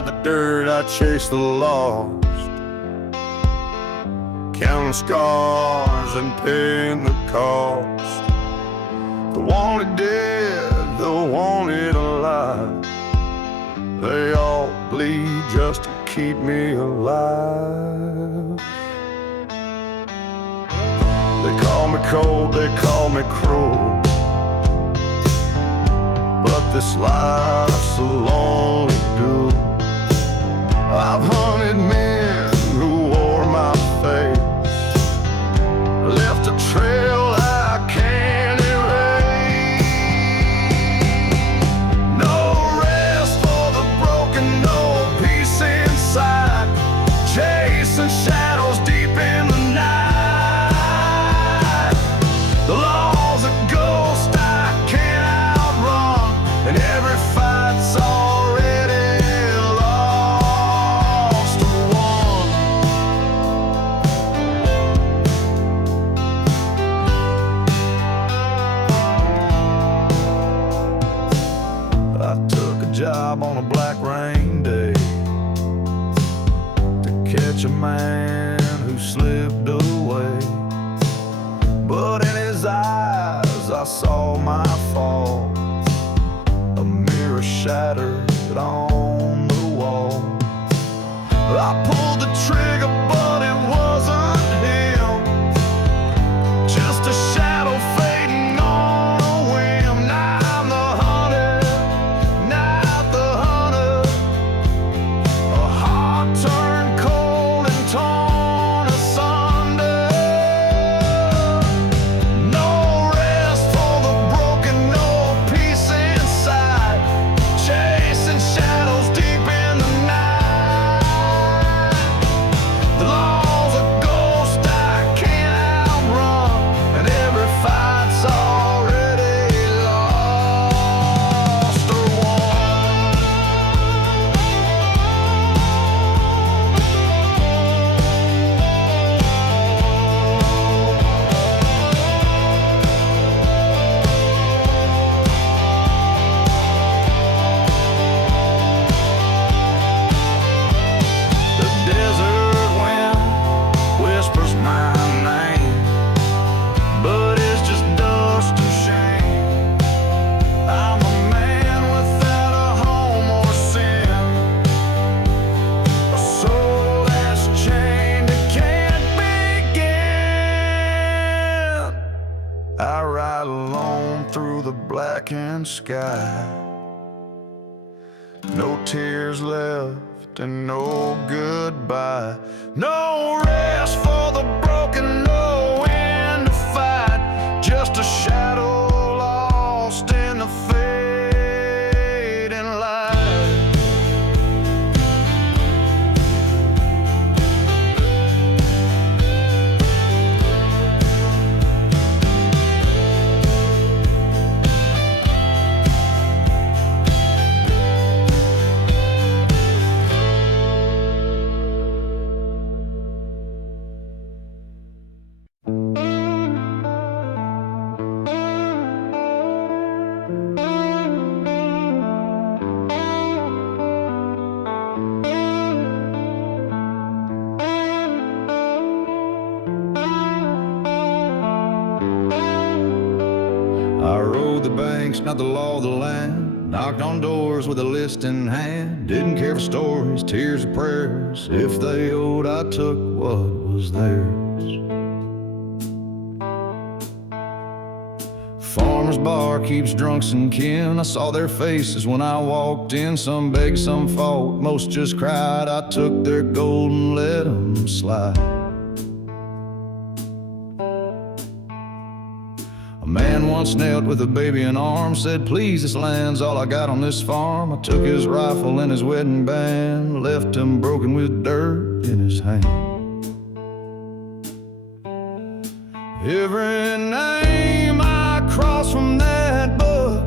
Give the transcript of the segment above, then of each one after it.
inside the dirt I chase the lost, counting scars and paying the cost. The wanted dead, the wanted alive, they all bleed just to keep me alive. They call me cold, they call me cruel, but this life's a lonely duel. I've hunted men who wore my face, left a trail I can't erase. No rest for the broken, no peace inside, chasing shadows deep in the night. The law's a ghost I can't outrun, and every fight's already lost or won. I took a job on a black rain day to catch a man who slipped away, but in his eyes I saw my fall, a mirror shattered on the wall. I pulled the trigger, but it wasn't him, just a shadow fading on a whim. Now I'm the hunted, not the hunter, a heart turned cold and torn asunder. No rest for the broken, no peace inside, chasing shadows deep in the night. The law's a ghost I can't outrun, and every fight's already lost or won. The desert wind whispers my name, but it's just dust and shame. I'm a man without a home or sin, a soul that's chained it can't begin. I ride alone through the blackened sky, no tears left and no goodbye. No rest for the broken, no end to fight, just a shadow lost in the fading light. I rode the banks, not the law of the land, knocked on doors with a list in hand, didn't care for stories, tears or prayers. If they owed, I took what was theirs. Farmer's bar keeps drunks and kin, I saw their faces when I walked in. Some begged, some fought, most just cried. I took their gold and let them slide. A man once knelt with a baby in arms, said, please, this land's all I got on this farm. I took his rifle and his wedding band, left him broken with dirt in his hand. Every name I crossed from that book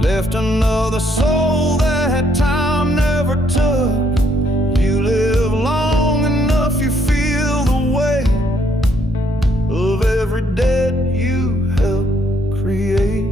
left another soul that time never took. You live long enough, you feel the weight of every debt you helped create.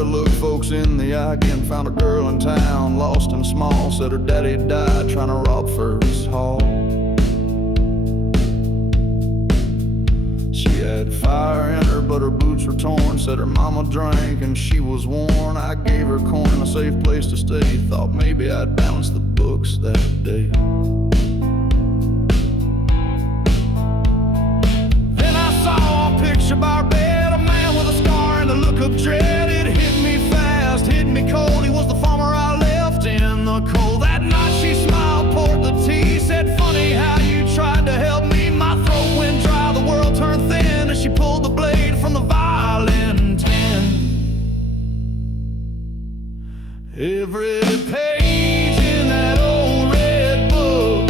to look folks in the eye again. Found a girl in town, lost and small. Said her daddy died trying to rob First Hall. She had fire in her, but her boots were torn. Said her mama drank and she was worn. I gave her corn and a safe place to stay. Thought maybe I'd balance the books that day. Then I saw a picture by our bed, a man with a scar and a look of dread. It hit me fast, hit me cold. He was the farmer I left in the cold. That night she smiled, poured the tea, said, "Funny how you tried to help me. My throat went dry, the world turned thin," as she pulled the blade from the violin tin. Every page in that old red book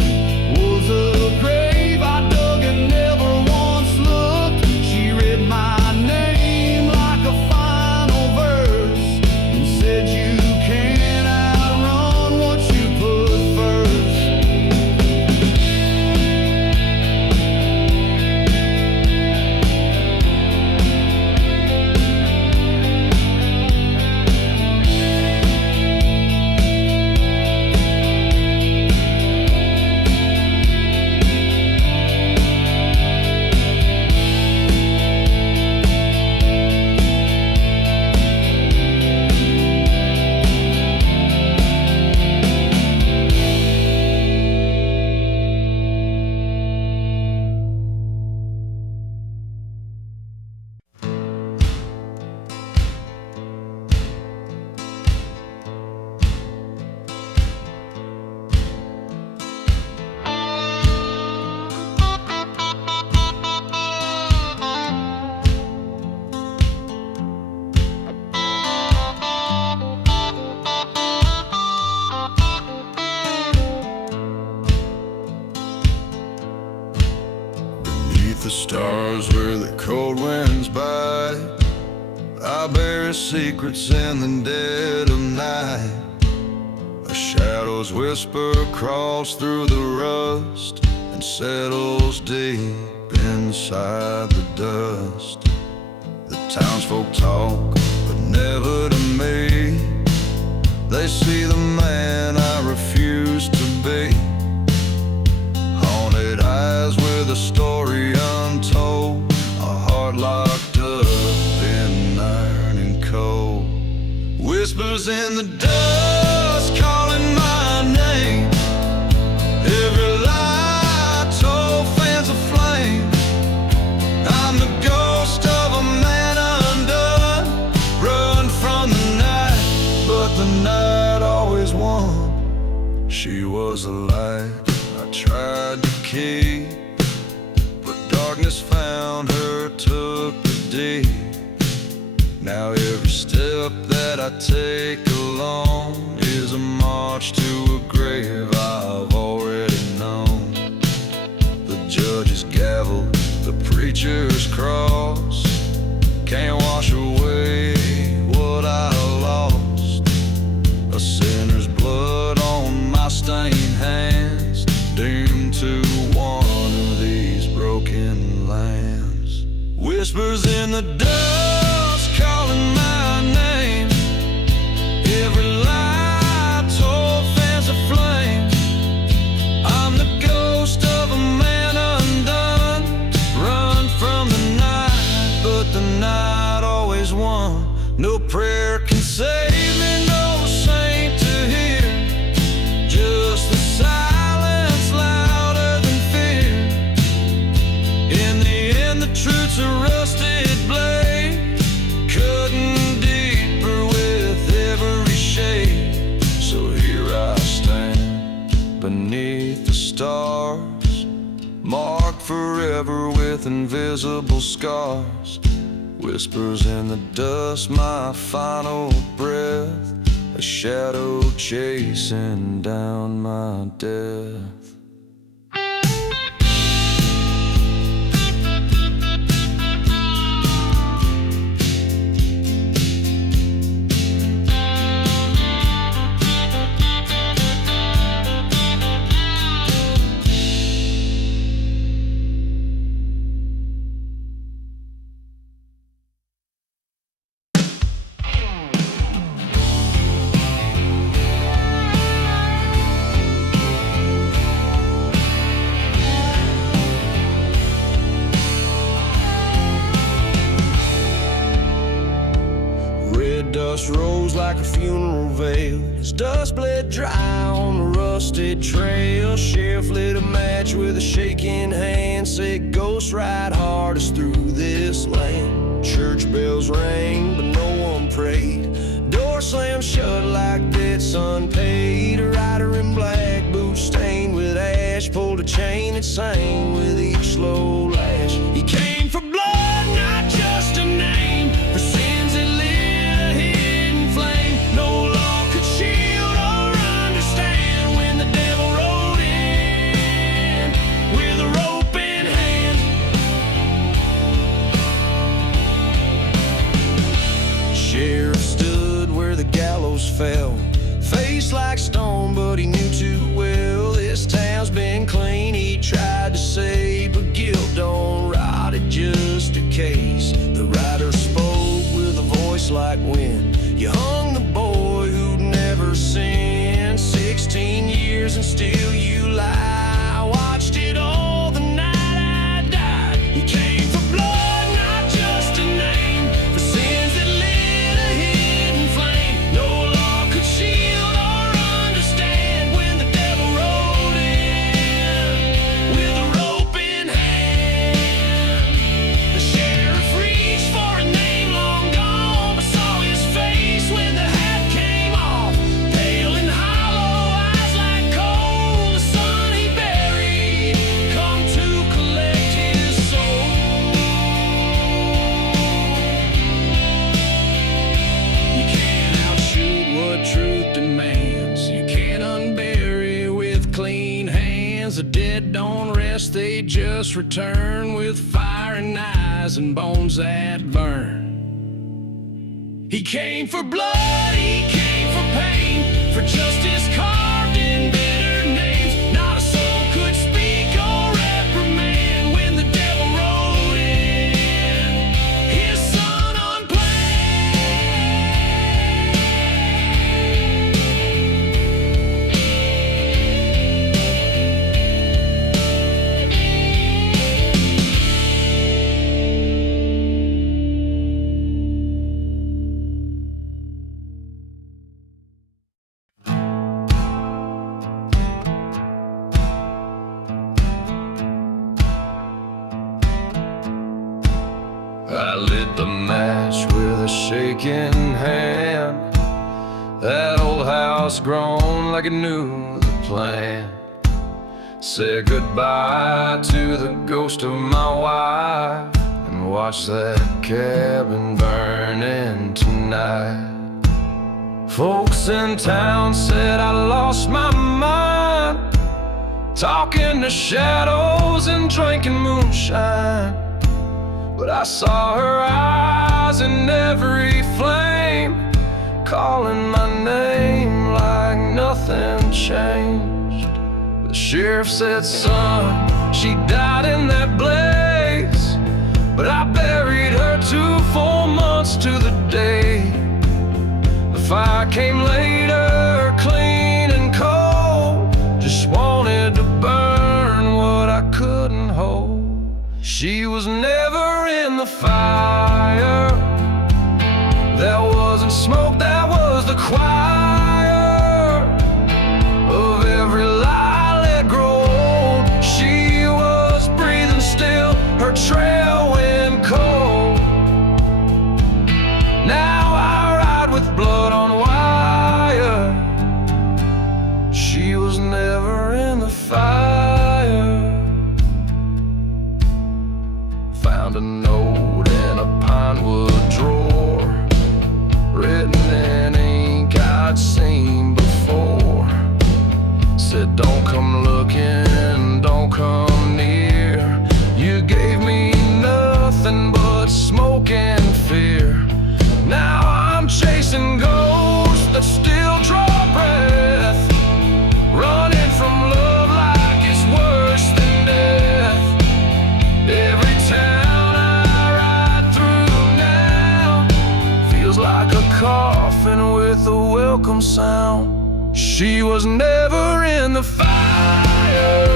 was a grave I dug and never once looked. She read my name like a final verse and said, "You can't outrun what you put first." The stars where the cold winds bite, I bury secrets in the dead of night. A shadow's whisper crawls through the rust and settles deep inside the dust. The townsfolk talk, but never to me. They see the man I refuse to be. Haunted eyes with a story untold, a heart locked up in iron and cold. Whispers in the dust calling my name. Every lie told fans a flame. I'm the ghost of a man undone, run from the night, but the night always won. She was a light I tried to keep, but darkness found her, took the deep. Now every step that I take alone is a march to a grave I've already known. The judge's gavel, the preacher's cross, can't wash away what I lost. A sinner's blood on my stained hands, doomed to one of these broken lands. Whispers in the dust calling my name. Every lie told fans a flame. I'm the ghost of a man undone, run from the night, but the night always won. No prayer can save me, no saint to hear, just the silence louder than fear. In the end, the truth's a rusted blade, cutting deeper with every shade. So here I stand beneath the stars, marked forever with invisible scars. Whispers in the dust, my final breath, a shadow chasing down my death. like a funeral veil. His dust bled dry on the rusted trail. Sheriff lit a match with a shaking hand, said, "Ghosts ride hardest through this land." Church bells rang, but no one prayed. Door slammed shut like debts unpaid. A rider in black, boots stained with ash, pulled a chain that sang with each slow lash. He came for blood, not just a name, for sins that lit a hidden flame. No law could shield or understand when the devil rode in with a rope in hand. Sheriff stood where the gallows fell, face like stone, but he knew too well this town's been clean, he tried to say, but guilt don't rot, it just decays. The rider spoke with a voice like wind. You hung the boy who'd never sinned. 16 years and still you lie. I watched it all the night I died. He came for blood, not just a name, for sins that lit a hidden flame. No law could shield or understand when the devil rode in with a rope in hand. The sheriff reached for a name long gone, but saw his face when the hat came off. Pale and hollow, eyes like coal. The son he buried come to collect his soul. You can't outshoot what truth demands. You can't unbury with clean hands. The dead don't rest, they just return with fire and eyes and bones that burn. He came for blood, he came for pain, for justice carved in bitter names. Not a soul could speak or reprimand when the devil rode in his son I lit the match with a shaking hand. That old house groaned like it knew the plan. Said goodbye to the ghost of my wife, and watched that cabin burning tonight. Folks in town said I lost my mind, talking to shadows and drinking moonshine. But I saw her eyes in every flame, calling my name like nothing changed. The sheriff said, "Son, she died in that blaze, but I buried her 2 full months to the day. The fire came later, clean and cold, just wanted to burn what I couldn't hold. She was never in the fire. There wasn't smoke, that was the choir of every lie let grow old. She was breathing still, her trail went cold. Now I ride with blood on wire. She was never in the fire." Found a note in a pine wood drawer, written in ink I'd seen before. Said, "Don't come looking, don't come near. You gave me nothing but smoke and fear. Now I'm chasing ghosts that still draw breath, running from love like it's worse than death. Every town I ride through now feels like a coffin with a welcome sound. She was never in the fire.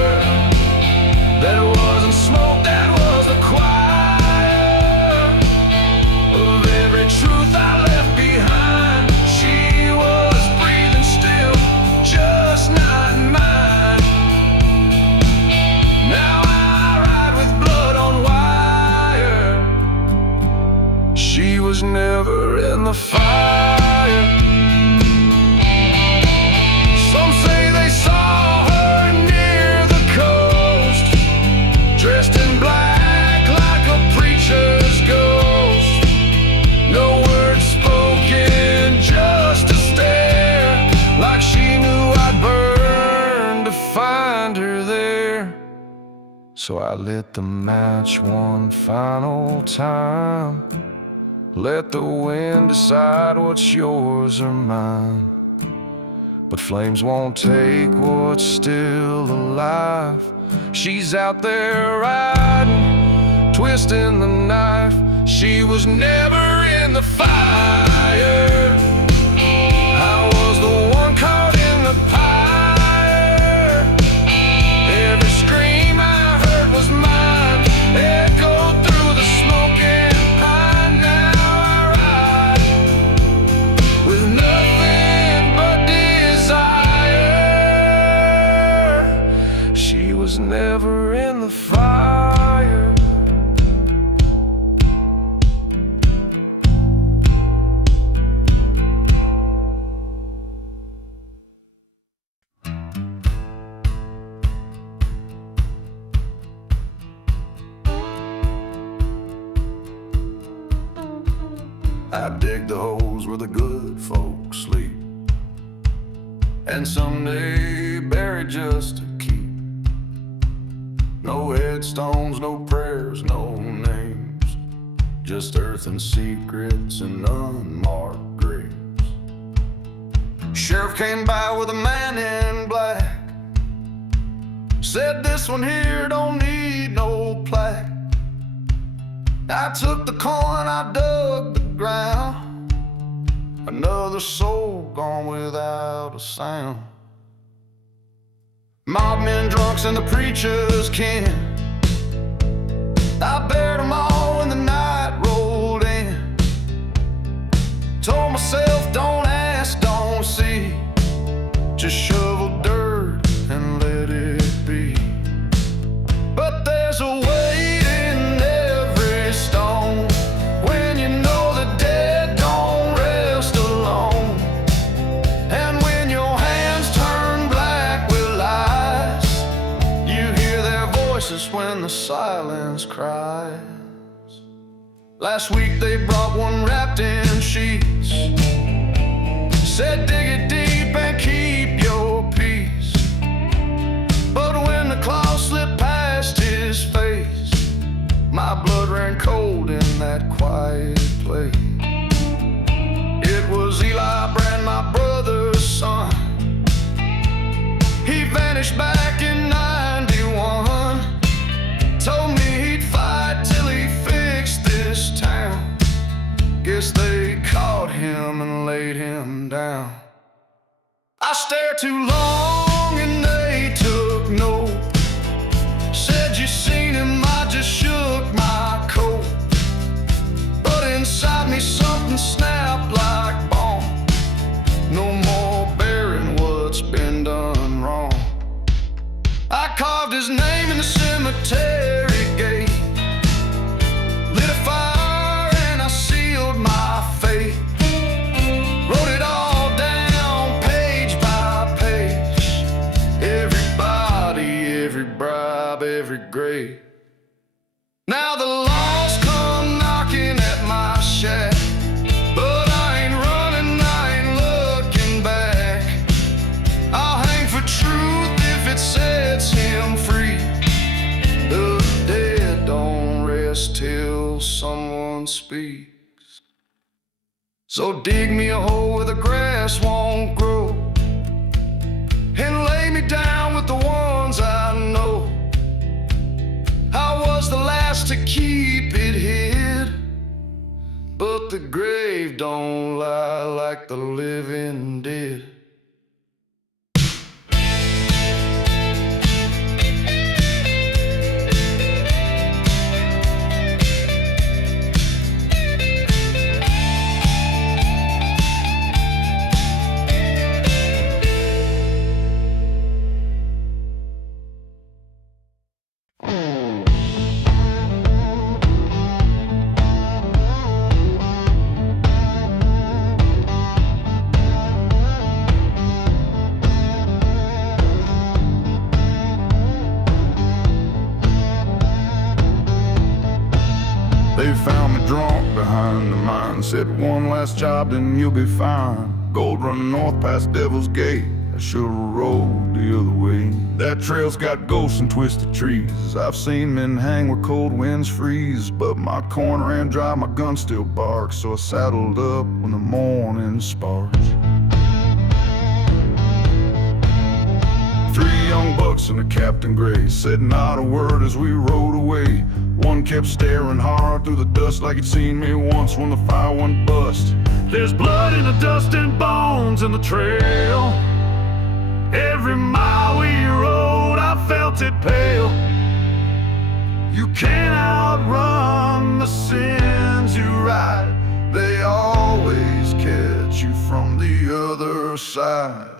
That wasn't smoke, that was the choir of every truth I left behind. She fire. Some say they saw her near the coast, dressed in black like a preacher's ghost. No words spoken, just a stare, like she knew I'd burn to find her there. So I lit the match one final time. Let the wind decide what's yours or mine. But flames won't take what's still alive. She's out there riding, twisting the knife. She was never in the fire. I was the one caught in the pyre. Every scream I heard was mine, echoed through the smoke and pine. Now I ride with nothing but desire. She was never in the fire. I dig the holes where the good folks sleep, and someday buried just to keep. No headstones, no prayers, no names, just earth and secrets and unmarked graves. Sheriff came by with a man in black, said this one here don't need no plaque. I took the coin, I dug the ground, another soul gone without a sound. Mob men, drunks, and the preacher's kin, I buried them all when the night rolled in. Told myself, don't ask, don't see, just shovel dirt and let it be. But there's a weight in every stone when you know the dead don't rest alone. And when your hands turn black with lies, you hear their voices when the silence cries. Last week they brought one wrapped in sheets, said dig it deep and keep your peace. But when the claw slipped past his face, my blood ran cold in that quiet place. It was Eli Brand, my brother's son. He vanished back in '91. Told me he'd fight till he fixed this town. Guess they caught him and laid him down. I stared too long and they took note. Said you seen him, I just shook my coat. But inside me something snapped like bomb. No more bearing what's been done wrong. I carved his name in the cemetery gate, lit a fire and I sealed my fate. Wrote it all down page by page, every body, every bribe, every grave. Now the laws come knocking at my shack, but I ain't running, I ain't looking back. I'll hang for truth if it sets him free. The dead don't rest till someone speaks. So dig me a hole where the grass won't grow, and lay me down with the ones I know. I was the last to keep it hid, but the grave don't lie like the living did. behind the mine. Said one last job, then you'll be fine. Gold running north past Devil's Gate. I should've rode the other way. That trail's got ghosts and twisted trees. I've seen men hang where cold winds freeze. But my corn ran dry, my gun still barks. So I saddled up when the morning sparks. 3 young bucks and a Captain Gray said not a word as we rode away. One kept staring hard through the dust like he'd seen me once when the fire went bust. There's blood in the dust and bones in the trail. Every mile we rode, I felt it pale. You can't outrun the sins you ride. They always catch you from the other side.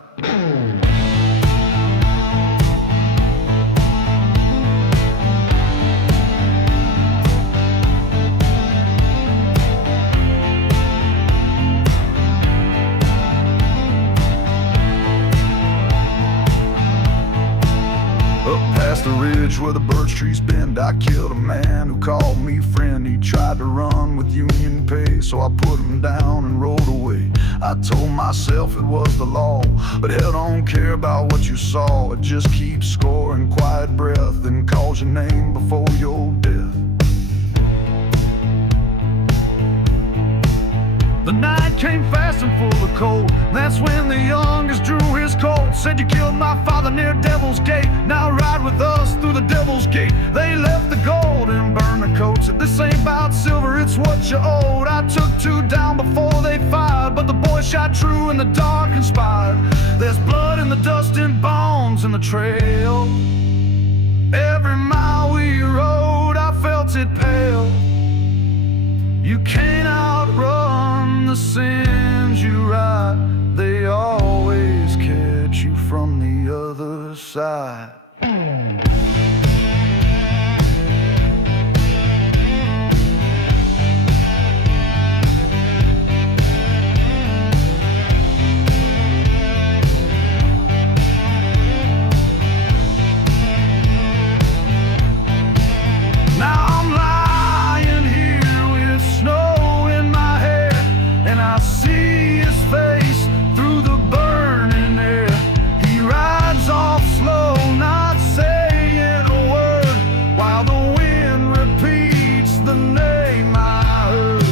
The ridge where the birch trees bend, I killed a man who called me friend. He tried to run with union pay, so I put him down and rode away. I told myself it was the law, but hell don't care about what you saw. It just keeps score in quiet breath and calls your name before your death. The night came fast and full of cold. That's when the youngest drew his Colt. Said you killed my father near Devil's Gate. Now ride with us through the Devil's Gate. They left the gold and burned the coat. Said this ain't about silver, it's what you owed. I took 2 down before they fired, but the boy shot true and the dark conspired. There's blood in the dust and bones in the trail. Every mile we rode, I felt it pale. You can't outrun the sins you ride. They always catch you from the other side. Now I'm lying here with snow in my hair, and I see his face through the burning air. He rides off slow, not saying a word, while the wind repeats the name I heard.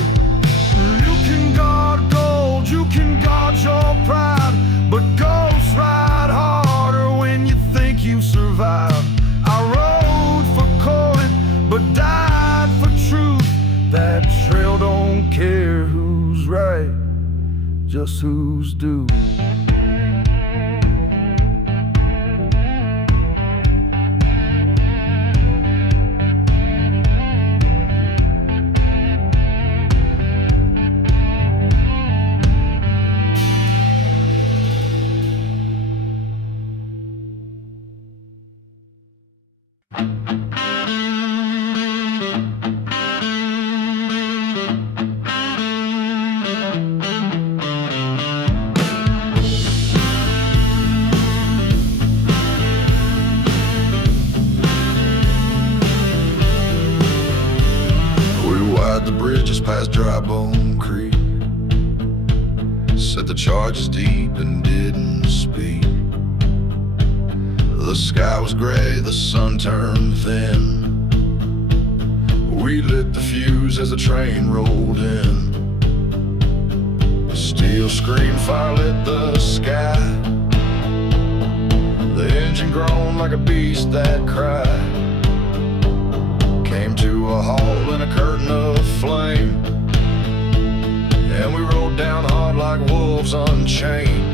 You can guard gold, you can guard your pride, but ghosts ride harder when you think you survived. I rode for coin, but died for truth. That trail don't care who's right, just who's due. The bridges past Dry Bone Creek, set the charges deep and didn't speak. The sky was gray, the sun turned thin. We lit the fuse as the train rolled in. Steel screen fire lit the sky. The engine groaned like a beast that cried. Came to a halt in a curtain of flame, and we rode down hard like wolves unchained.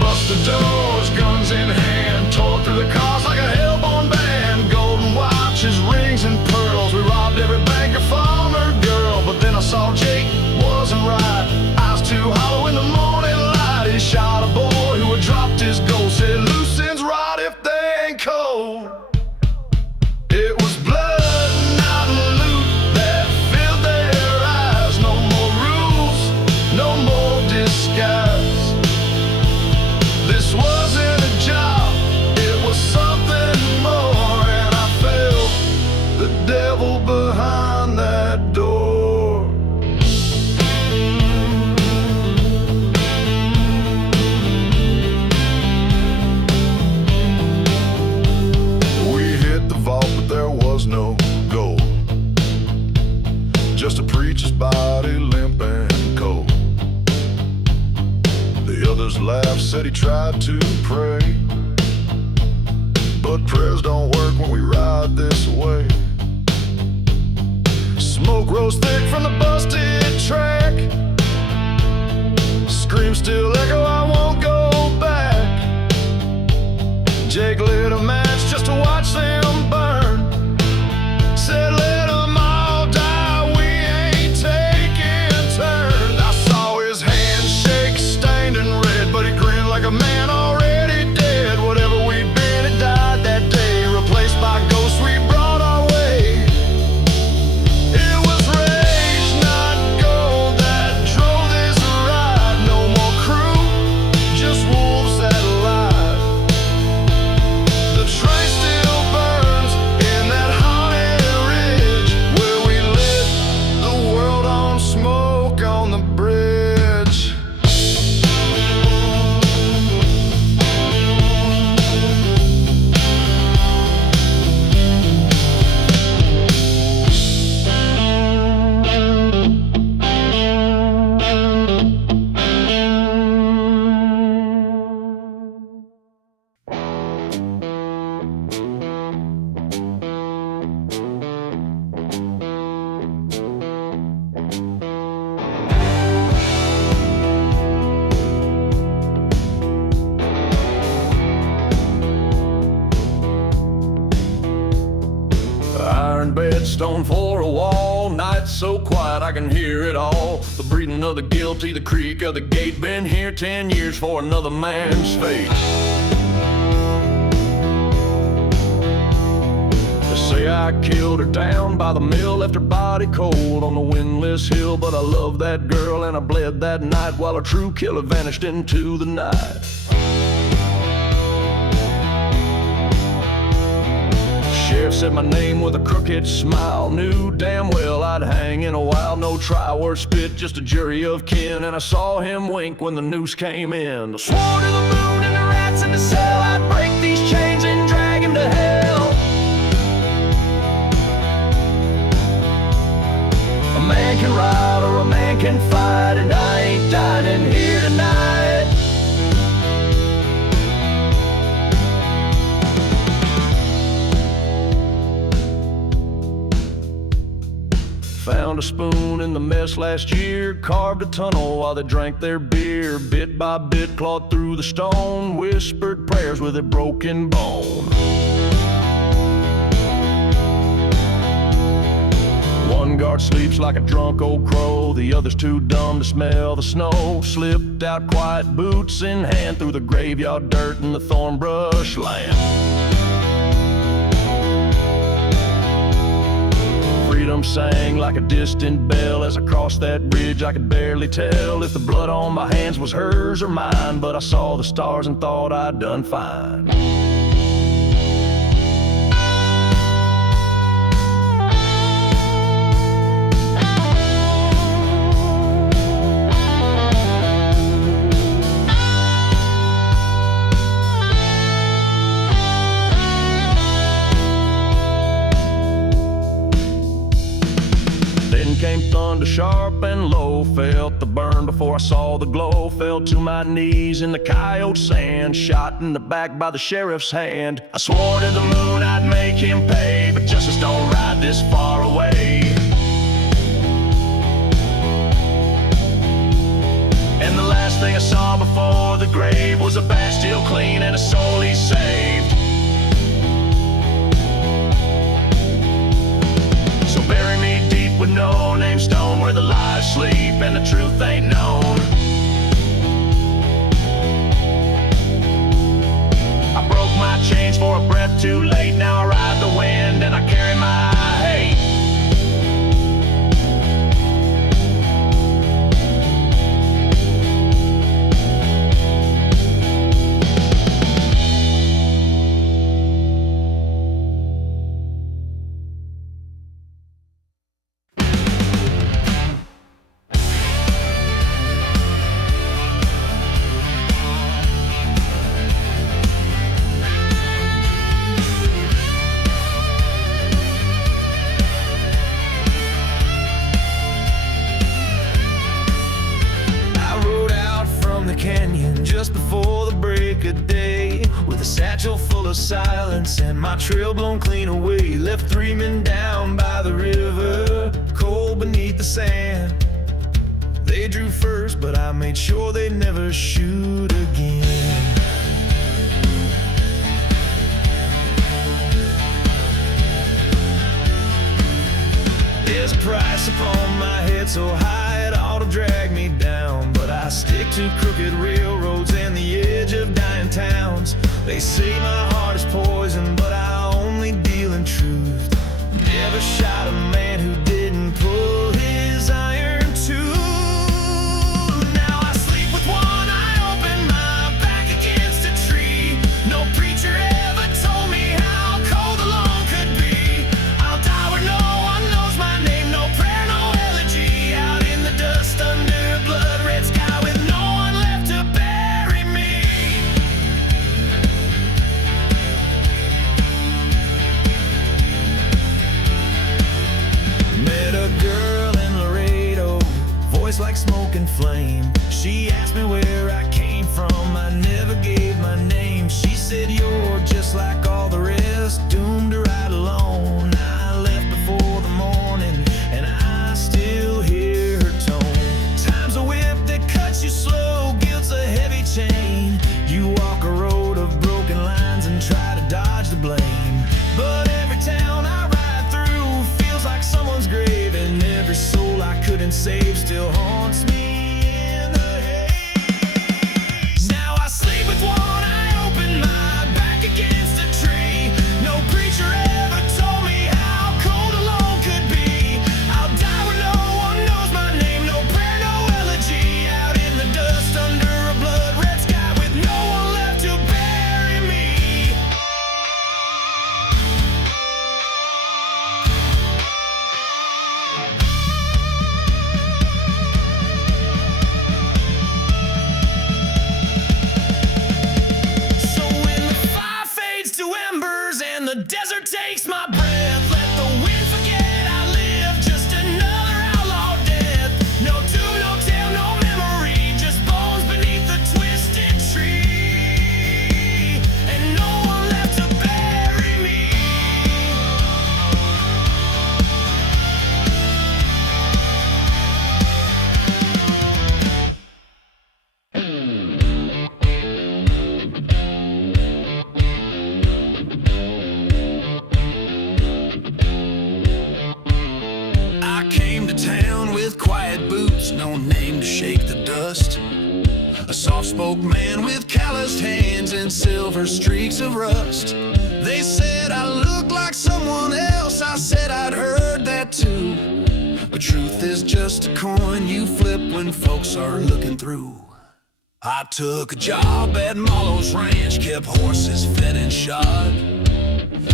Busted doors, guns in hand, tore through the cars like a hellborn band. Golden watches, rings and pearls, we robbed every banker, farmer, girl. But then I saw Jake wasn't right, eyes too hollow in the morning light. He shot a boy who had dropped his gold, said loose ends rot if they ain't cold. It was blood, not loot, that filled their eyes. No more rules, no more disguise. This wasn't a job, reach his body limp and cold. The others laughed, said he tried to pray, but prayers don't work when we ride this way. Smoke rose thick from the busted track. Screams still echo, I won't go back. Jake lit a match just to watch them burn. Said let them all die, we ain't taking turns. I saw his hands shake, stained and red, but he grinned like a man already dead. Whatever we'd been, it died that day, replaced by ghosts we brought our way. It was rage, not gold, that drove this ride. No more crew, just wolves that lied. The train still burns in that haunted ridge, where we lit the world on smoke on the bridge. Iron bed, stone for a wall, night so quiet I can hear it all. The breathing of the guilty, the creak of the gate. Been here 10 years for another man's fate. They say I killed her down by the mill, left her body cold on the windless hill. But I loved that girl and I bled that night, while a true killer vanished into the night. Sheriff said my name with a crooked smile, knew damn well I'd hang in a while. No trial or spit, just a jury of kin, and I saw him wink when the news came in. I swore to the moon and the rats in the cell, I'd break these chains and drag him to hell. A man can ride or a man can fight, and I ain't dining here tonight. Found a spoon in the mess last year, carved a tunnel while they drank their beer. Bit by bit clawed through the stone, whispered prayers with a broken bone. One guard sleeps like a drunk old crow, the other's too dumb to smell the snow. Slipped out quiet, boots in hand, through the graveyard dirt and the thorn brush land. Freedom sang like a distant bell. As I crossed that bridge I could barely tell if the blood on my hands was hers or mine, but I saw the stars and thought I'd done fine. Came thunder sharp and low, felt the burn before I saw the glow. Fell to my knees in the coyote sand, shot in the back by the sheriff's hand. I swore to the moon I'd make him pay, but justice don't ride this far away. And the last thing I saw before the grave was a badge still clean and a soul he saved. So bury me deep with no name stone, where the lies sleep and the truth ain't known. I broke my chains for a breath too late, now silence and my trail blown clean away. Left 3 men down by the river, cold beneath the sand. They drew first, but I made sure they never shoot again. There's a price upon my head so high it ought to drag me down, but I stick to crooked railroads and the edge of dying towns. They say my heart is poison, but I only deal in truth. Never shot a man who didn't pull his iron tooth. Now I sleep with one eye open, my back against a tree. No preacher ever told me how cold the lawn could be. I'll die where no one knows my name, no prayer, no elegy. Out in the dust under a blood red sky with no one left to bury me. Met a girl in Laredo, voice like smoke and flame. She asked me where I came from, I never gave my name. She said, you're just like all the rest, doomed to ride alone. I left before the morning, and I still hear her tone. Time's a whip that cuts you slow, guilt's a heavy chain. You walk a road of broken lines and try to dodge the blame. But every town I ride through feels like someone's grave, and every soul I couldn't save still haunts me in the haze. Now I sleep with one eye open, my back against a tree. No preacher ever told me how cold alone could be. I'll die where no one knows my name, no prayer, no elegy. Out in the dust under a blood red sky with no one left to bury me. So when the fire fades to embers and the desert takes my breath, let the wind forget I live, just another outlaw death. No tomb, no tale, no memory, just bones beneath the twisted tree, and no one left to bury me. I came to town with quiet boots, no name to shake the dust. A soft-spoke man with calloused hands and silver streaks of rust. They said I looked like someone else, I said I'd heard that too. But truth is just a coin you flip when folks are looking through. I took a job at Marlowe's ranch, kept horses fed and shod.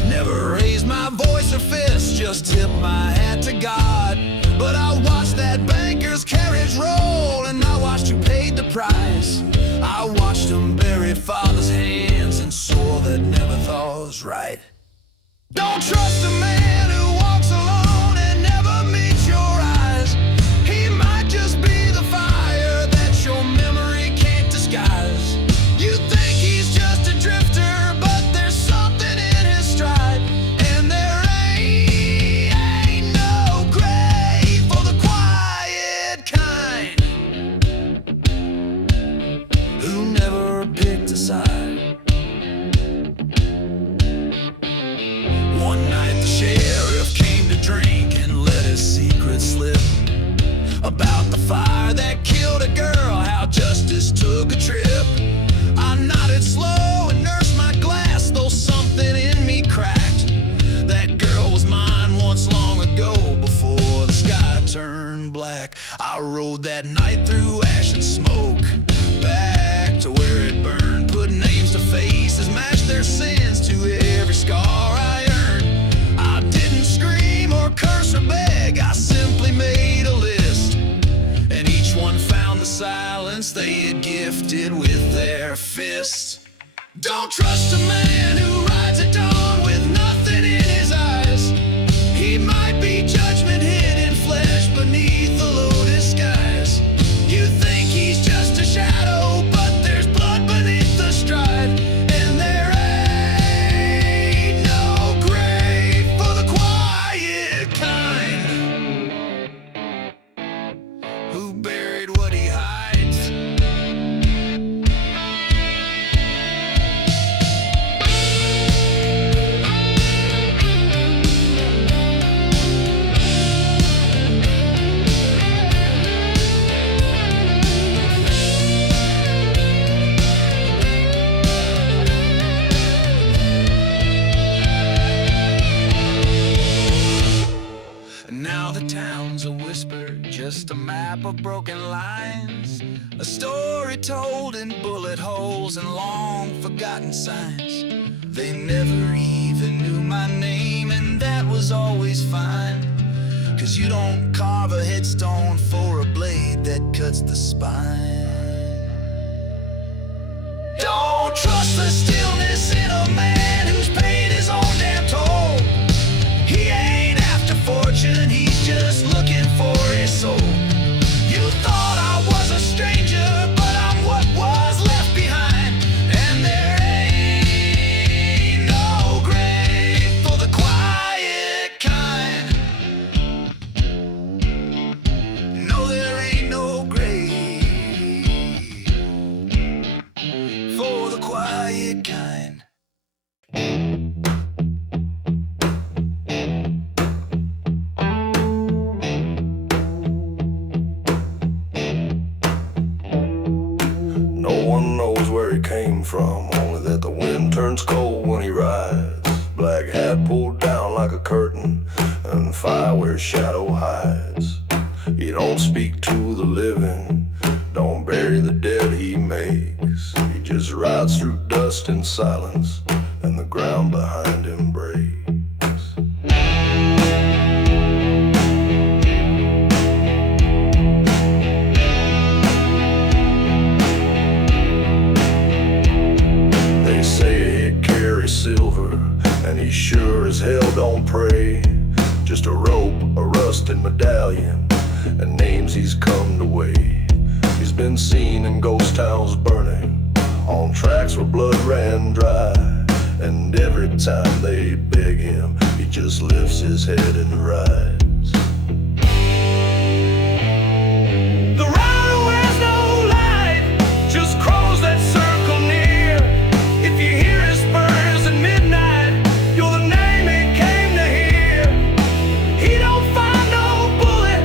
Never raised my voice or fist, just tipped my hat to God. But I watched that banker's carriage roll, and I watched who paid the price. I watched him bury father's hands and swore that never thought was right. Don't trust a man who walks alone and never meets your eyes. He might just be the fire that your memory can't disguise. You think he's just a drifter, but there's something in his stride. And there ain't no grave for the quiet kind who never picked a side. One night the sheriff came to drink and let his secret slip about the fire that killed a girl, how justice took a trip. I nodded slow and nursed my glass, though something in me cracked. That girl was mine once long ago, before the sky turned black. I rode that night through ash and smoke, back to where it burned. Put names to faces, matched their sins to every scar I earned. I didn't scream or curse or beg, I simply made a list, and each one found the silence they had gifted with their fist. Don't trust a man who rides at dawn with nothing in his eyes. He might be judgment hid in flesh beneath the lotus skies. You think he's just a shadow, but there's blood beneath the stride. And there just a map of broken lines, a story told in bullet holes and long forgotten signs. They never even knew my name, and that was always fine, 'cause you don't carve a headstone for a blade that cuts the spine. Don't trust the stillness in a man who's paid his own damn toll. He ain't after fortune, he's just looking for his soul. You thought I was a stranger, but I'm what was left behind. And there ain't no grave for the quiet kind. No, there ain't no grave for the quiet kind. No one knows where he came from, only that the wind turns cold when he rides. Black hat pulled down like a curtain, and fire where shadow hides. He don't speak to the living, don't bury the dead he makes. He just rides through dust and silence, and the ground behind him breaks. They say he carries silver, and he sure as hell don't pray. Just a rope, a rusted medallion, and names he's come to weigh. He's been seen in ghost towns burning, on tracks where blood ran dry. And every time they beg him, he just lifts his head and rides. The rider wears no light, just crows that circle near. If you hear his spurs at midnight, you're the name he came to hear. He don't find no bullet,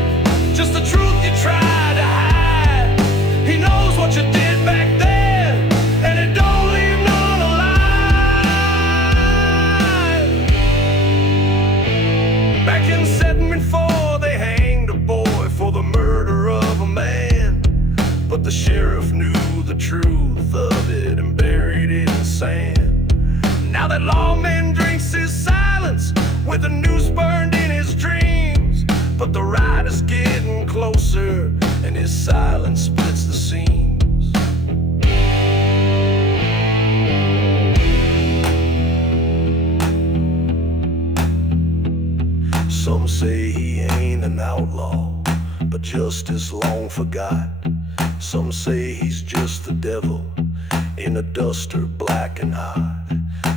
just the truth you tried to hide. He knows what you did back then, and it don't leave none alive. Back in 74, they hanged a boy for the murder of a man. But the sheriff knew the truth of it and buried it in sand. Now that lawman drinks his silence with the noose burned in his dreams. But the rider's getting closer, and his silence splits the seams. Some say he ain't an outlaw, but justice long forgot. Some say he's just the devil in a duster black and hot.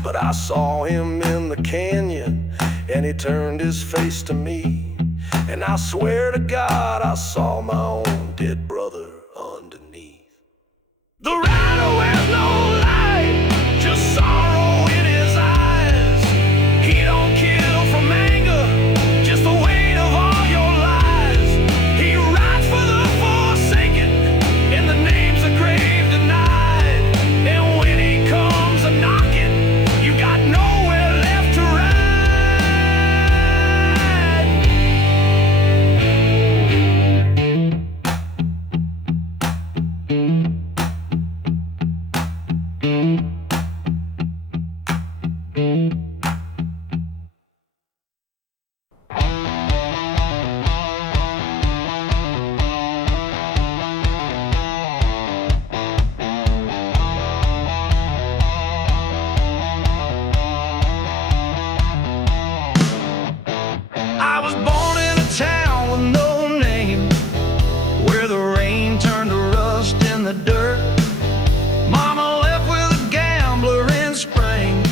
But I saw him in the canyon, and he turned his face to me. And I swear to God I saw my own dead brother underneath. The rider wears no light, just sorrow in his eyes. He don't kill from anger, just the weight of all your lies. He rides for the forsaken, and the name's a grave denied. And when he comes a knocking, you got nowhere left to ride. I was born in a town with no name, where the rain turned to rust in the dirt. Mama left with a gambler in spring.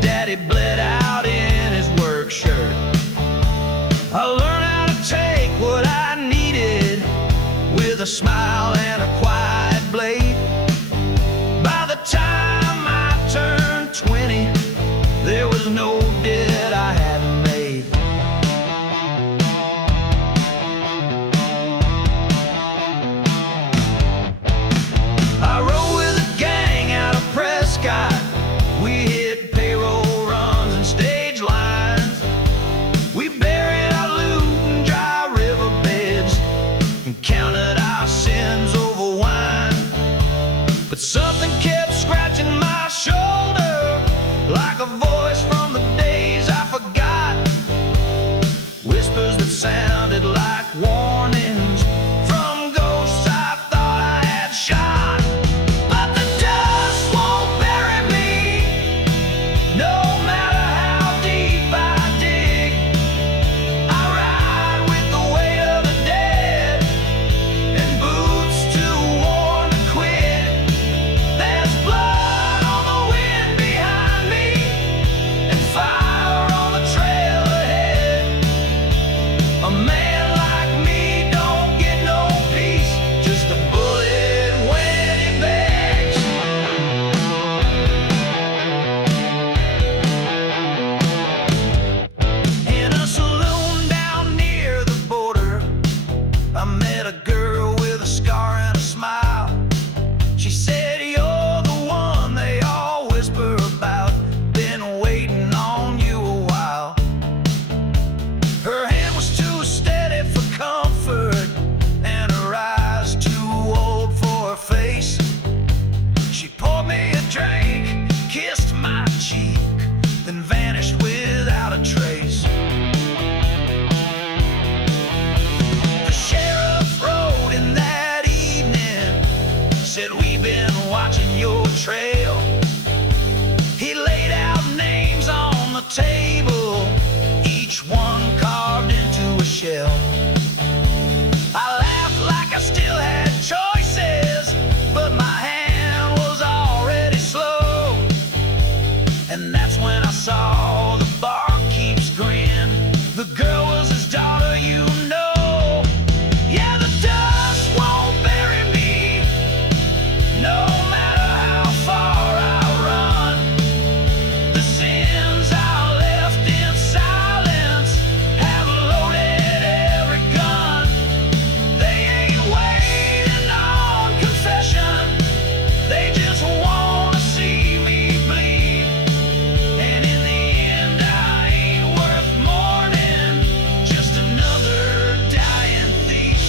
Daddy bled out in his work shirt. I learned how to take what I needed with a smile and a quiet blade. By the time I turned 20, there was no debt I hadn't made. I rode with a gang out of Prescott. We hit payroll runs and stage lines. We buried our loot in dry riverbeds hell. I laughed like I still had choices, but my hand was already slow. And that's when I saw the barkeep's grin. The girl was his daughter, you know. Yeah, the dust won't bury me, no matter how far I run. The sins I left in silence have loaded every gun. They ain't waiting on confession, they just wanna see me bleed. And in the end I ain't worth mourning, just another dying thief.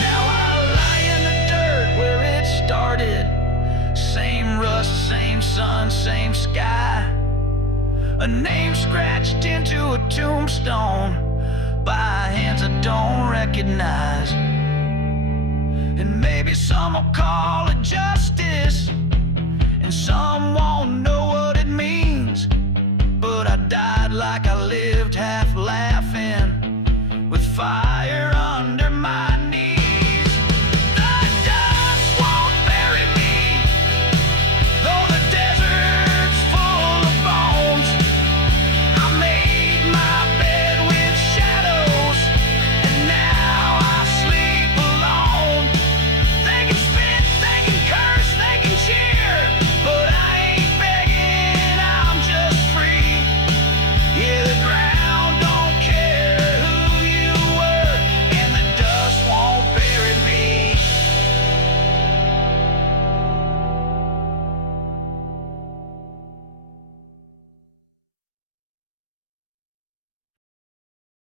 Now I lie in the dirt where it started. Same rust, same sun, same sky. A name scratched into a tombstone by hands I don't recognize. And maybe some will call it justice, and some won't know what it means. But I died like I lived.